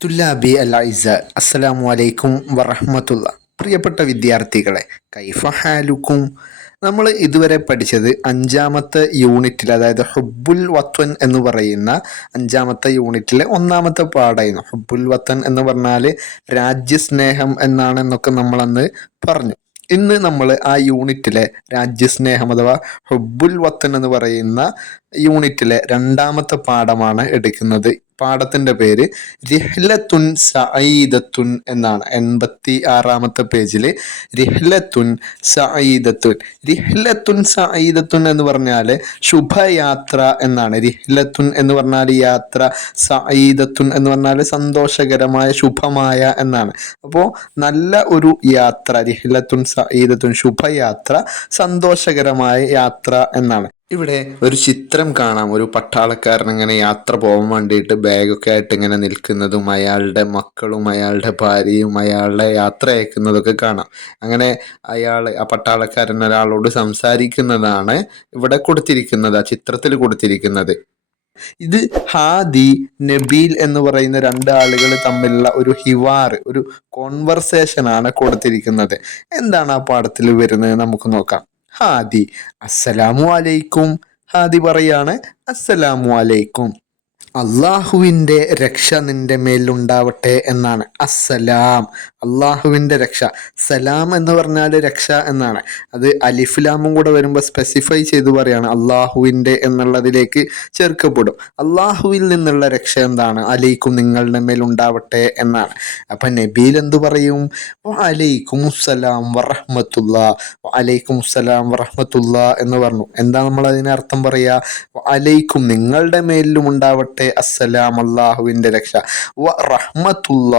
തുല്ലാബി അൽ ഐസ അസ്സലാമു അലൈക്കും വറഹമത്തുള്ള. പ്രിയപ്പെട്ട വിദ്യാർത്ഥികളെ കൈഫ ഹാലുക്കും? നമ്മൾ ഇതുവരെ പഠിച്ചത് അഞ്ചാമത്തെ യൂണിറ്റിൽ അതായത് ഹുബുൽ വത്വൻ എന്ന് പറയുന്ന അഞ്ചാമത്തെ യൂണിറ്റിലെ ഒന്നാമത്തെ പാഠമായിരുന്നു ഹുബുൽ വത്തൻ എന്ന് പറഞ്ഞാൽ രാജ്യസ്നേഹം എന്നാണ് നമ്മളന്ന് പറഞ്ഞു. ഇന്ന് നമ്മൾ ആ യൂണിറ്റിലെ രാജ്യസ്നേഹം അഥവാ ഹുബുൽ വത്തൻ എന്ന് പറയുന്ന യൂണിറ്റിലെ രണ്ടാമത്തെ പാഠമാണ് എടുക്കുന്നത്. പാഠത്തിന്റെ പേര് റിഹ്ലത്തുൻ സഈദത്തുൻ എന്നാണ്. എൺപത്തി ആറാമത്തെ പേജിൽ റിഹ്ലത്തുൻ സഈദത്തുൻ. റിഹ്ലത്തുൻ സഈദത്തുൻ എന്ന് പറഞ്ഞാൽ ശുഭയാത്ര എന്നാണ്. റിഹ്ലത്തുൻ എന്ന് പറഞ്ഞാൽ യാത്ര സഈദത്തുൻ എന്ന് പറഞ്ഞാൽ സന്തോഷകരമായ ശുഭമായ എന്നാണ്. അപ്പോൾ നല്ല ഒരു യാത്ര റിഹ്ലത്തുൻ സഈദത്തുൻ ശുഭയാത്ര സന്തോഷകരമായ യാത്ര എന്നാണ്. ഇവിടെ ഒരു ചിത്രം കാണാം. ഒരു പട്ടാളക്കാരൻ ഇങ്ങനെ യാത്ര പോകാൻ വേണ്ടിയിട്ട് ബാഗൊക്കെ ആയിട്ട് ഇങ്ങനെ നിൽക്കുന്നതും അയാളുടെ മക്കളും അയാളുടെ ഭാര്യയും അയാളുടെ യാത്ര അയക്കുന്നതൊക്കെ കാണാം. അങ്ങനെ അയാൾ ആ പട്ടാളക്കാരൻ ഒരാളോട് സംസാരിക്കുന്നതാണ് ഇവിടെ കൊടുത്തിരിക്കുന്നത് ആ ചിത്രത്തിൽ കൊടുത്തിരിക്കുന്നത്. ഇത് ഹാദി നബീൽ എന്ന് പറയുന്ന രണ്ട് ആളുകൾ തമ്മിലുള്ള ഒരു ഹിവാർ ഒരു കോൺവെർസേഷൻ ആണ് കൊടുത്തിരിക്കുന്നത്. എന്താണ് ആ പാഠത്തിൽ വരുന്നത്? നമുക്ക് നോക്കാം. ഹാദി. അസ്സലാമു അലൈക്കും. ഹാദി പറയാണ് അസ്സലാമു അലൈക്കും. അള്ളാഹുവിന്റെ രക്ഷ നിന്റെ മേലുണ്ടാവട്ടെ എന്നാണ്. അസ്സലാം. അള്ളാഹുവിന്റെ രക്ഷ. സലാം എന്ന് പറഞ്ഞാൽ രക്ഷ എന്നാണ്. അത് അലിഫ്ലാമും കൂടെ വരുമ്പോൾ സ്പെസിഫൈ ചെയ്ത് പറയാണ്. അള്ളാഹുവിന്റെ എന്നുള്ളതിലേക്ക് ചേർക്കപ്പെടും. അള്ളാഹുവിൽ നിന്നുള്ള രക്ഷ എന്താണ്? അലൈക്കും നിങ്ങളുടെ മേലുണ്ടാവട്ടെ എന്നാണ്. അപ്പം നബീൽ എന്ത് പറയും? അലൈക്കും സലാം വറഹമത്തുള്ള. അലൈക്കും സലാം വറഹമത്തുള്ള എന്ന് പറഞ്ഞു. എന്താ നമ്മൾ അതിനർത്ഥം പറയുക? അലൈക്കും നിങ്ങളുടെ മേലിലും ഉണ്ടാവട്ടെ അസ്സലാം അള്ളാഹുവിന്റെ രക്ഷ. വ റഹ്മത്തുള്ള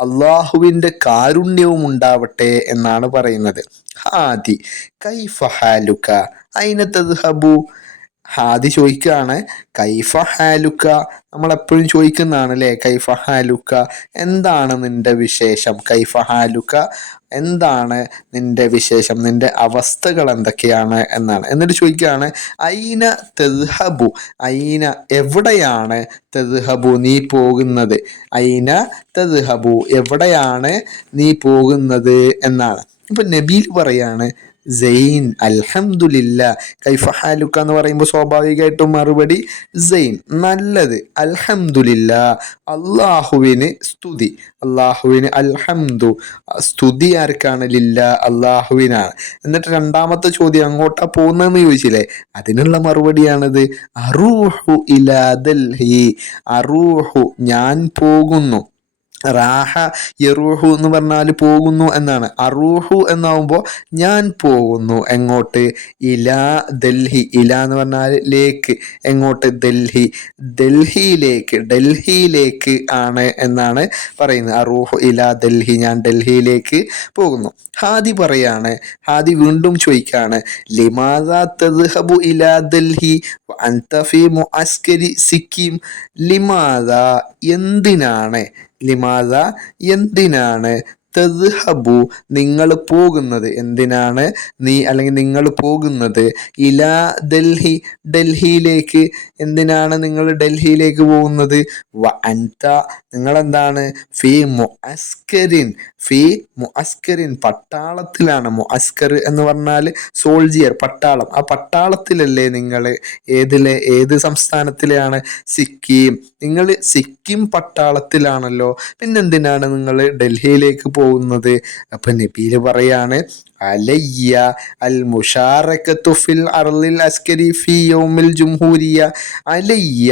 അള്ളാഹുവിന്റെ കാരുണ്യവും ഉണ്ടാവട്ടെ എന്നാണ് പറയുന്നത്. ഹാദി കൈഫ ഹാലുക അയിനത്തത് തദ്ഹബു? ഹാദി ചോദിക്കുകയാണ് കൈഫ ഹാലുക്ക? നമ്മളെപ്പോഴും ചോദിക്കുന്നതാണ് അല്ലേ കൈഫ ഹാലുക്ക? എന്താണ് നിന്റെ വിശേഷം? കൈഫ ഹാലുക്ക? എന്താണ് നിന്റെ വിശേഷം? നിന്റെ അവസ്ഥകൾ എന്തൊക്കെയാണ്? എന്നാണ്. എന്നിട്ട് ചോദിക്കുകയാണ് ഐന തെദ്ഹബു? ഐന എവിടെയാണ് തെദ്ഹബു നീ പോകുന്നത്? ഐന തെദ്ഹബു? എവിടെയാണ് നീ പോകുന്നത്? എന്നാണ്. ഇപ്പം നബീൽ പറയാണ് സെയിൻ അൽഹംദുലില്ല കൈഫ ഹാലുക്ക എന്ന് പറയുമ്പോൾ സ്വാഭാവികമായിട്ടും മറുപടി സെയിൻ നല്ലത് അൽഹംദുലില്ല അള്ളാഹുവിന് സ്തുതി. അള്ളാഹുവിന് അൽഹംദു സ്തുതി ആർക്കാണ്? ലില്ല അള്ളാഹുവിനാണ്. എന്നിട്ട് രണ്ടാമത്തെ ചോദ്യം അങ്ങോട്ടാ പോകുന്നതെന്ന് ചോദിച്ചില്ലേ? അതിനുള്ള മറുപടിയാണിത് അറൂഹു ഇലാദൽഹി അറൂഹു ഞാൻ പോകുന്നു. റാഹ യറൂഹു എന്ന് പറഞ്ഞാൽ പോകുന്നു എന്നാണ്. അറൂഹു എന്നാവുമ്പോൾ ഞാൻ പോകുന്നു എങ്ങോട്ട്? ഇലാ ഡൽഹി ഇല എന്ന് പറഞ്ഞാൽ ലേക്ക് എങ്ങോട്ട്? ഡൽഹി ഡൽഹിയിലേക്ക് ഡൽഹിയിലേക്ക് ആണ് എന്നാണ് പറയുന്നത്. അറൂഹു ഇലാ ഡൽഹി ഞാൻ ഡൽഹിയിലേക്ക് പോകുന്നു. ഹാദി പറയാണ് ഹാദി വീണ്ടും ചോദിക്കാണ് ലിമാദ തദ്ഹബു ഇലാ ഡൽഹി അൻത ഫി മുഅസ്കരി സിക്കിം. ലിമാദ എന്തിനാണ്? ലിമാദ എന്തിനാണ്? തെഹബു നിങ്ങൾ പോകുന്നത് എന്തിനാണ്? നീ അല്ലെങ്കിൽ നിങ്ങൾ പോകുന്നത് ഇലാ ഡൽഹി ഡൽഹിയിലേക്ക് എന്തിനാണ് നിങ്ങൾ ഡൽഹിയിലേക്ക് പോകുന്നത്? വ അൻത നിങ്ങൾ എന്താണ് ഫി മുഅസ്കരിൻ ഫി മുഅസ്കറിൻ പട്ടാളത്തിലാണ് മുഅസ്കർ എന്ന് പറഞ്ഞാൽ സോൾജിയർ പട്ടാളം. ആ പട്ടാളത്തിലല്ലേ നിങ്ങൾ ഏതിലെ ഏത് സംസ്ഥാനത്തിലെയാണ്? സിക്കിം. നിങ്ങൾ സിക്കിം പട്ടാളത്തിലാണല്ലോ. പിന്നെന്തിനാണ് നിങ്ങൾ ഡൽഹിയിലേക്ക് പോകുന്നത്? അപ്പം നബീൽ പറയാണ് അലയ്യ അൽ മുഷാറക്കത്തു ഫിൽ അർലിൽ അസ്കരി ഫി യോമിൽ ജുംഹൂരിയ. അലയ്യ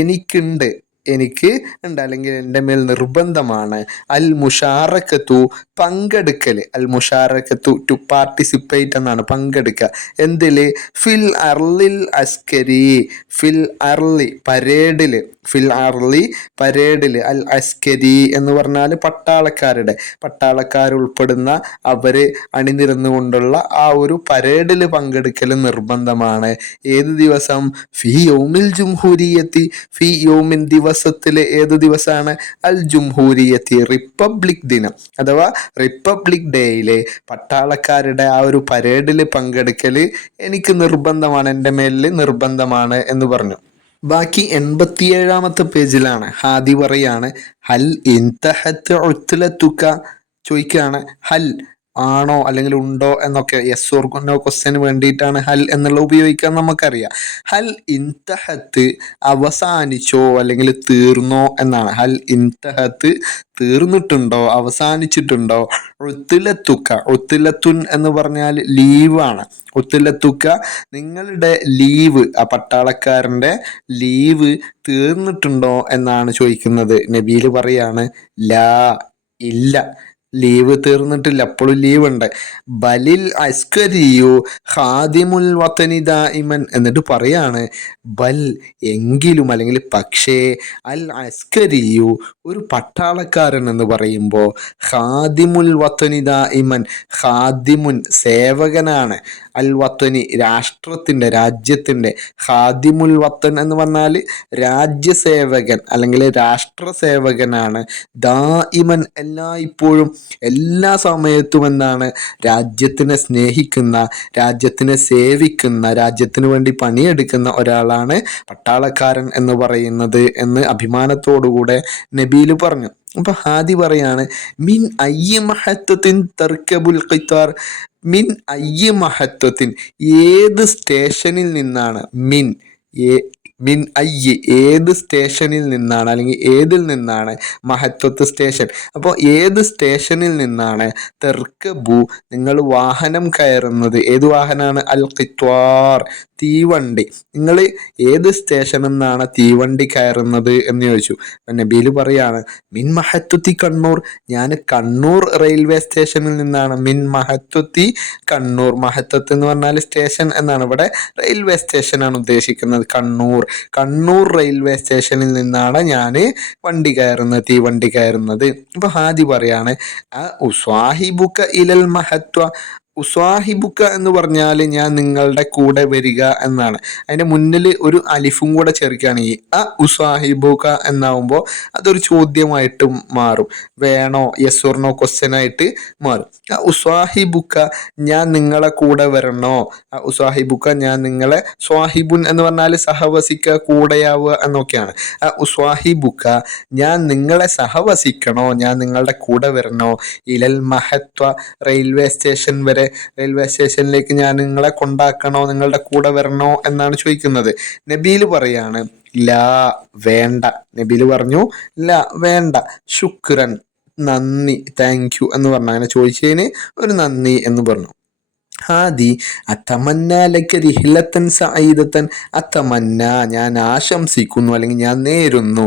എനിക്കുണ്ട്. എനിക്ക് ഉണ്ട്. അല്ലെങ്കിൽ എന്റെ മേൽ നിർബന്ധമാണ്. അൽ മുഷാറക്കത്തു പങ്കെടുക്കൽ അൽ മുഷാറക്കത്തു ടു പാർട്ടിസിപ്പേറ്റ് എന്നാണ് പങ്കെടുക്കുക. എന്തിൽ ഫിൽ അർലിൽ അസ്കരി. ഫിൽ അർലി പരേഡിൽ ഫിൽ അർലി പരേഡിൽ അൽ അസ്കരി എന്ന് പറഞ്ഞാൽ പട്ടാളക്കാരുടെ. പട്ടാളക്കാരുൾപ്പെടുന്ന അവർ അണിനിരന്നുകൊണ്ടുള്ള ആ ഒരു പരേഡിൽ പങ്കെടുക്കൽ നിർബന്ധമാണ്. ഏത് ദിവസം? ഫി യോമിൽ ജുംഹൂരിയത്തി. ഫി യോമിൻ ദിവസത്തിലെ ഏത് ദിവസമാണ് അൽ ജുംഹൂരിയത്തി റിപ്പബ്ലിക് ദിനം. അഥവാ റിപ്പബ്ലിക് ഡേയിലെ പട്ടാളക്കാരുടെ ആ ഒരു പരേഡിൽ പങ്കെടുക്കൽ എനിക്ക് നിർബന്ധമാണ് എന്റെ മേലിൽ നിർബന്ധമാണ് എന്ന് പറഞ്ഞു. ബാക്കി എൺപത്തിയേഴാമത്തെ പേജിലാണ് ഹാദി പറയാണ് ഹൽ ഇൻതഹത്ത് ഒത്തുലത്തുക്ക ചോദിക്കുകയാണ് ഹൽ ആണോ അല്ലെങ്കിൽ ഉണ്ടോ എന്നൊക്കെ യെസ് ഓർ നോ ക്വസ്റ്റ്യന് വേണ്ടിയിട്ടാണ് ഹൽ എന്നുള്ള ഉപയോഗിക്കാൻ നമുക്കറിയാം. ഹൽ ഇൻതഹത്ത് അവസാനിച്ചോ അല്ലെങ്കിൽ തീർന്നോ എന്നാണ്. ഹൽ ഇൻതഹത്ത് തീർന്നിട്ടുണ്ടോ അവസാനിച്ചിട്ടുണ്ടോ? ഒത്തിലത്തുക്ക ഒത്തിലത്തുൻ എന്ന് പറഞ്ഞാൽ ലീവാണ് ഒത്തിലത്തുക്ക നിങ്ങളുടെ ലീവ് ആ പട്ടാളക്കാരന്റെ ലീവ് തീർന്നിട്ടുണ്ടോ എന്നാണ് ചോദിക്കുന്നത്. നബീൽ പറയാണ് ലാ ഇല്ല. ലീവ് തീർന്നിട്ടില്ല. അപ്പോഴും ലീവ് ഉണ്ട് ബലിൽ അസ്കരിയു ഹാദിമുൽ വത്തനിത ഇമൻ എന്നിട്ട് പറയാണ് ബൽ എങ്കിലും അല്ലെങ്കിൽ പക്ഷേ അൽ അസ്കരിയു ഒരു പട്ടാളക്കാരൻ എന്ന് പറയുമ്പോൾ ഹാദിമുൽ വത്തനിത ഇമൻ ഹാദിമുൻ സേവകനാണ്. അൽ വത്തനി രാഷ്ട്രത്തിന്റെ രാജ്യത്തിന്റെ ഹാദിമുൽ വത്തൻ എന്ന് പറഞ്ഞാൽ രാജ്യസേവകൻ അല്ലെങ്കിൽ രാഷ്ട്രസേവകനാണ് ദാ ദായിമൻ എല്ലായ്പ്പോഴും എല്ലാ സമയത്തും എന്താണ്? രാജ്യത്തിനെ സ്നേഹിക്കുന്ന രാജ്യത്തിനെ സേവിക്കുന്ന രാജ്യത്തിന് വേണ്ടി പണിയെടുക്കുന്ന ഒരാളാണ് പട്ടാളക്കാരൻ എന്ന് പറയുന്നത് എന്ന് അഭിമാനത്തോടുകൂടെ നബീൽ പറഞ്ഞു. അപ്പൊ ഹാദി പറയാണ് മിൻ അയ്യ മഹത്വത്തിൻ തർക്കബുൽ ഖിത്താർ. മിൻ അയ്യ മഹത്വത്തിൻ ഏത് സ്റ്റേഷനിൽ നിന്നാണ്? മിൻ മിൻ അയ്യ് ഏത് സ്റ്റേഷനിൽ നിന്നാണ് അല്ലെങ്കിൽ ഏതിൽ നിന്നാണ് മഹത്വത്ത് സ്റ്റേഷൻ? അപ്പോൾ ഏത് സ്റ്റേഷനിൽ നിന്നാണ് തെർക്കബു നിങ്ങൾ വാഹനം കയറുന്നത്? ഏത് വാഹനമാണ് അൽ കിത്വാർ തീവണ്ടി. നിങ്ങൾ ഏത് സ്റ്റേഷനിൽ നിന്നാണ് തീവണ്ടി കയറുന്നത് എന്ന് ചോദിച്ചു. നബീൽ പറയാണ് മിൻ മഹത്വത്തി കണ്ണൂർ. ഞാൻ കണ്ണൂർ റെയിൽവേ സ്റ്റേഷനിൽ നിന്നാണ്. മിൻ മഹത്വത്തി കണ്ണൂർ. മഹത്വത്ത് എന്ന് പറഞ്ഞാൽ സ്റ്റേഷൻ എന്നാണ്. ഇവിടെ റെയിൽവേ സ്റ്റേഷനാണ് ഉദ്ദേശിക്കുന്നത്. കണ്ണൂർ. കണ്ണൂർ റെയിൽവേ സ്റ്റേഷനിൽ നിന്നാണ് ഞാൻ വണ്ടി കയറുന്നത് തീവണ്ടി കയറുന്നത്. ഇപ്പൊ ഹാദി പറയാണ് സ്വാഹിബുക്ക ഇലൽ മഹത്വ ഉസ്വാഹിബുക്ക എന്ന് പറഞ്ഞാൽ ഞാൻ നിങ്ങളുടെ കൂടെ വരിക എന്നാണ്. അതിന്റെ മുന്നിൽ ഒരു അലിഫും കൂടെ ചേർക്കുകയാണെങ്കിൽ അ ഉസ്വാഹിബുക്ക എന്നാവുമ്പോൾ അതൊരു ചോദ്യമായിട്ടും മാറും. വേണോ യെസ്വർണോ ക്വസ്റ്റ്യനായിട്ട് മാറും. ആ ഉസ്വാഹിബുക്ക ഞാൻ നിങ്ങളെ കൂടെ വരണോ? ആ ഉസ്വാഹിബുക്ക ഞാൻ നിങ്ങളെ സ്വാഹിബുൻ എന്ന് പറഞ്ഞാൽ സഹവസിക്ക കൂടെയാവുക എന്നൊക്കെയാണ്. ആ ഉസ്വാഹിബുക്ക ഞാൻ നിങ്ങളെ സഹവസിക്കണോ? ഞാൻ നിങ്ങളുടെ കൂടെ വരണോ? ഇലൽ മഹത്വ റെയിൽവേ സ്റ്റേഷൻ വരെ റെയിൽവേ സ്റ്റേഷനിലേക്ക് ഞാൻ നിങ്ങളെ കൊണ്ടാക്കണോ നിങ്ങളുടെ കൂടെ വരണോ എന്നാണ് ചോദിക്കുന്നത്. നബീൽ പറയാണ് ലാ വേണ്ട. നബീൽ പറഞ്ഞു ലാ വേണ്ട. ശുക്രൻ നന്ദി താങ്ക് യു എന്ന് പറഞ്ഞു അങ്ങനെ ചോദിച്ചതിന് ഒരു നന്ദി എന്ന് പറഞ്ഞു. ഹാദി ലക്കരി ഹിലത്തൻ സഈദത്തൻ അത്തമന്ന ഞാൻ ആശംസിക്കുന്നു അല്ലെങ്കിൽ ഞാൻ നേരുന്നു.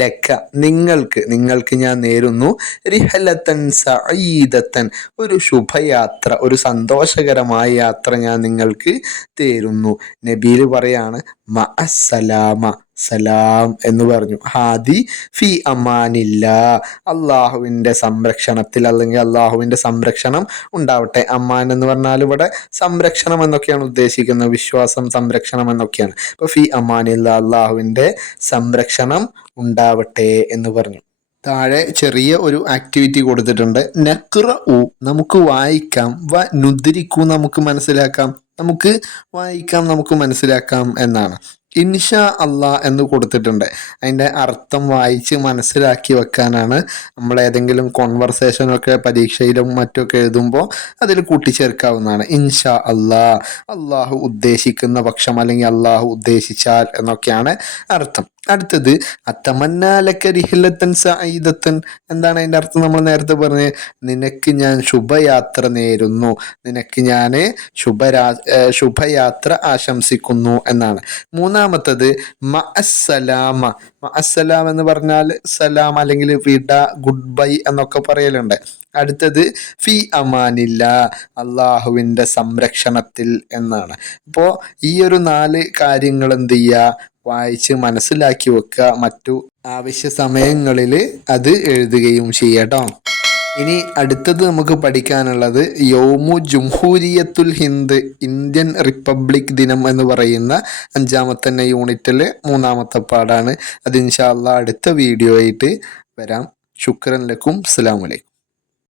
ലക്ക നിങ്ങൾക്ക് നിങ്ങൾക്ക് ഞാൻ നേരുന്നു. റിഹലത്തൻ സഈദത്തൻ ഒരു ശുഭയാത്ര ഒരു സന്തോഷകരമായ യാത്ര ഞാൻ നിങ്ങൾക്ക് തേരുന്നു. നബീൽ പറയാണ് മ അസ്സലാമ സലാം എന്ന് പറഞ്ഞു. ഹാദി ഫി അമാനില്ല. അള്ളാഹുവിന്റെ സംരക്ഷണത്തിൽ അല്ലെങ്കിൽ അള്ളാഹുവിന്റെ സംരക്ഷണം ഉണ്ടാവട്ടെ. അമ്മാൻ എന്ന് പറഞ്ഞാൽ ഇവിടെ സംരക്ഷണം എന്നൊക്കെയാണ് ഉദ്ദേശിക്കുന്നത്. വിശ്വാസം സംരക്ഷണം എന്നൊക്കെയാണ്. അപ്പോൾ ഫി അമാനില്ല അള്ളാഹുവിന്റെ സംരക്ഷണം ഉണ്ടാവട്ടെ എന്ന് പറഞ്ഞു. താഴെ ചെറിയ ഒരു ആക്ടിവിറ്റി കൊടുത്തിട്ടുണ്ട്. നക്ര ഉ നമുക്ക് വായിക്കാം. വ നുദ്രിക്കു നമുക്ക് മനസ്സിലാക്കാം. നമുക്ക് വായിക്കാം നമുക്ക് മനസ്സിലാക്കാം എന്നാണ്. ഇൻഷ അല്ല എന്ന് കൊടുത്തിട്ടുണ്ട്. അതിന്റെ അർത്ഥം വായിച്ച് മനസ്സിലാക്കി വെക്കാനാണ് നമ്മൾ ഏതെങ്കിലും കോൺവെർസേഷനൊക്കെ പരീക്ഷയിലും മറ്റൊക്കെ എഴുതുമ്പോൾ അതിൽ കൂട്ടിച്ചേർക്കാവുന്നതാണ്. ഇൻഷ അല്ല അള്ളാഹു ഉദ്ദേശിക്കുന്ന പക്ഷം അല്ലെങ്കിൽ അള്ളാഹു ഉദ്ദേശിച്ചാൽ എന്നൊക്കെയാണ് അർത്ഥം. അടുത്തത് അത്തമന്നാലക്ക റിഹിലത്തൻ സഈദത്തൻ എന്താണ് അതിന്റെ അർത്ഥം നമ്മൾ നേരത്തെ പറഞ്ഞത്? നിനക്ക് ഞാൻ ശുഭയാത്ര നേരുന്നു. നിനക്ക് ഞാൻ ശുഭരാ ശുഭയാത്ര ആശംസിക്കുന്നു എന്നാണ്. മൂന്നാമത്തത് മ അസ്സലാമ മ എന്ന് പറഞ്ഞാൽ സലാം അല്ലെങ്കിൽ വിട ഗുഡ് ബൈ എന്നൊക്കെ പറയലുണ്ട്. അടുത്തത് ഫി അമാനില്ല അള്ളാഹുവിന്റെ സംരക്ഷണത്തിൽ എന്നാണ്. അപ്പോൾ ഈ ഒരു നാല് കാര്യങ്ങൾ എന്ത് ചെയ്യുക? വായിച്ച് മനസ്സിലാക്കി വെക്കുക മറ്റു ആവശ്യ സമയങ്ങളിൽ അത് എഴുതുകയും ചെയ്യട്ടോ. ഇനി അടുത്തത് നമുക്ക് പഠിക്കാനുള്ളത് യോമു ജംഹൂരിയത്തുൽ ഹിന്ദ് ഇന്ത്യൻ റിപ്പബ്ലിക് ദിനം എന്ന് പറയുന്ന അഞ്ചാമത്തെ തന്നെ യൂണിറ്റിലെ മൂന്നാമത്തെ പാടാണ് അത് ഇൻഷാല്ല അടുത്ത വീഡിയോ ആയിട്ട് വരാം. ശുക്രൻ ലക്കും. അസ്സാം വലൈക്കും